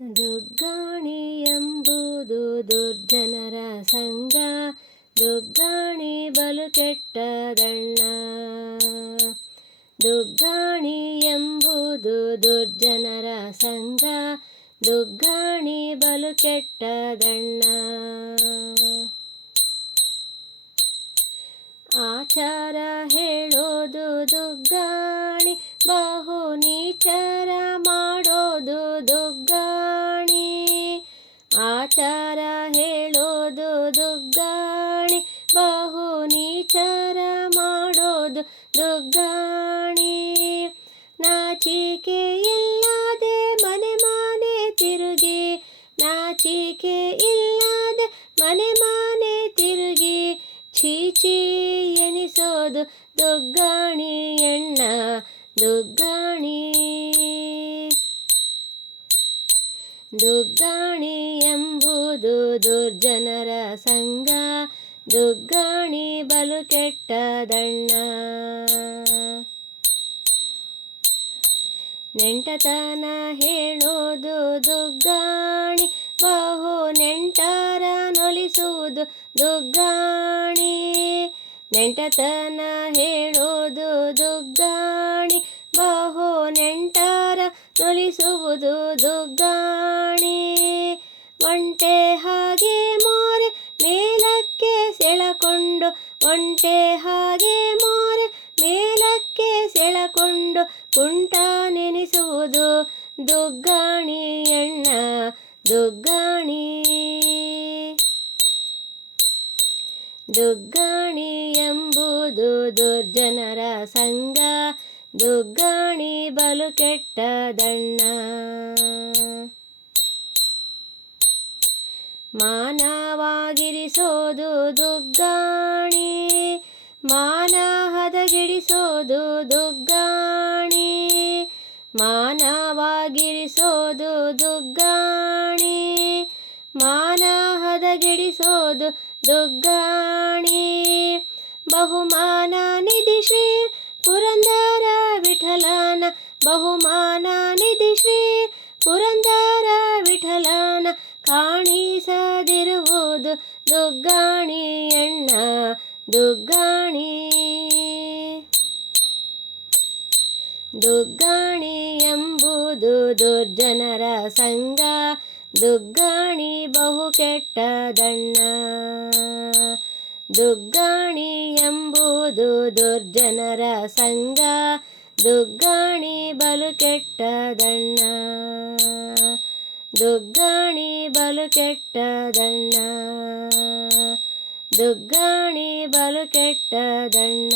ದುಗ್ಗಾಣಿ ಎಂಬುದು ದುರ್ಜನರ ಸಂಗ, ದುಗ್ಗಾಣಿ ಬಲು ಕೆಟ್ಟದಣ್ಣ. ದುಗ್ಗಾಣಿ ಎಂಬುದು ದುರ್ಜನರ ಸಂಗ, ದುಗ್ಗಾಣಿ ಬಲು ಕೆಟ್ಟದಣ್ಣ. ಆಚಾರ ಹೇಳೋದು ದುಗ್ಗಾಣಿ, ಬಹು ನೀಚರ ಮಾಡೋದು ದುಗ್ಗಾಣಿ. ಆಚಾರ ಹೇಳೋದು ದುಗ್ಗಾಣಿ, ಬಹು ನೀಚರ ಮಾಡೋದು ದುಗ್ಗಾಣಿ. ನಾಚಿಕೆ ಇಲ್ಲದೆ ಮನೆ ಮನೆ ತಿರುಗಿ, ನಾಚಿಕೆ ಇಲ್ಲದೆ ಮನೆ ಮನೆ ತಿರುಗಿ, ಚೀಚಿ ಎನಿಸೋದು ದುಗ್ಗಾಣಿ ಎಣ್ಣ ದುಗ್ಗಾಣಿ. ದುಗ್ಗಾಣಿ ಎಂಬುದು ದುರ್ಜನರ ಸಂಗ, ದುಗ್ಗಾಣಿ ಬಲು ಕೆಟ್ಟದಣ್ಣ. ನೆಂಟತನ ಹೇಳೋದು ದುಗ್ಗಾಣಿ, ಬಹು ನೆಂಟರ ನೊಲಿಸುವುದು ದುಗ್ಗಾಣಿ. ನೆಂಟತನ ಹೇಳೋದು ದುಗ್ಗಾಣಿ, ಬಹು ನೆಂಟರ ನೊಲಿಸುವುದು ದುಗ್ಗಾಣಿ. ಒಂಟೆ ಹಾಗೆ ಮೋರೆ ಮೇಲಕ್ಕೆ ಸೆಳಕೊಂಡು, ಒಂಟೆ ಹಾಗೆ ಮೋರೆ ಮೇಲಕ್ಕೆ ಸೆಳಕೊಂಡು, ಕುಂಟ ನೆನೆಸುವುದು ದುಗ್ಗಾಣಿ ಎಣ್ಣ ದುಗ್ಗಾಣಿ. ದುಗ್ಗಾಣಿ ಎಂಬುದು ದುರ್ಜನರ ಸಂಗ, ದುಗ್ಗಾಣಿ ಬಲು ಕೆಟ್ಟದಣ್ಣ. ಮಾನವಾಗಿರಿಸೋದು ದುಗ್ಗಾಣಿ, ಮಾನ ಹದಗೆಡಿಸೋದು ದುಗ್ಗಾಣಿ. ಮಾನವಾಗಿರಿಸೋದು ದುಗ್ಗಾಣಿ, ಮಾನ ಹದಗೆಡಿಸೋದು ದುಗ್ಗಾಣಿ. ಬಹುಮಾನ ನಿಧಿ ಶ್ರೀ ಪುರಂದರ ವಿಠಲನ, ಬಹುಮಾನ ನಿಧಿ ಶ್ರೀ ಪುರಂದರ ವಿಠಲನ, ಕಾಣಿಸದಿರುವುದು ದುಗ್ಗಾಣಿ ಎಣ್ಣ ದುಗ್ಗಾಣಿ. ದುಗ್ಗಾಣಿ ಎಂಬುದು ದುರ್ಜನರ ಸಂಗ, ದುಗ್ಗಾಣಿ ಬಹು ಕೆಟ್ಟದಣ್ಣ. ದುಗ್ಗಾಣಿ ಎಂಬುದು ದುರ್ಜನರ ಸಂಗ, ದುಗ್ಗಾಣಿ ಬಲು ಕೆಟ್ಟದಣ್ಣ. ದುಗ್ಗಾಣಿ ಬಲು ಕೆಟ್ಟದಣ್ಣ, ದುಗ್ಗಾಣಿ ಬಲು ಕೆಟ್ಟದಣ್ಣ.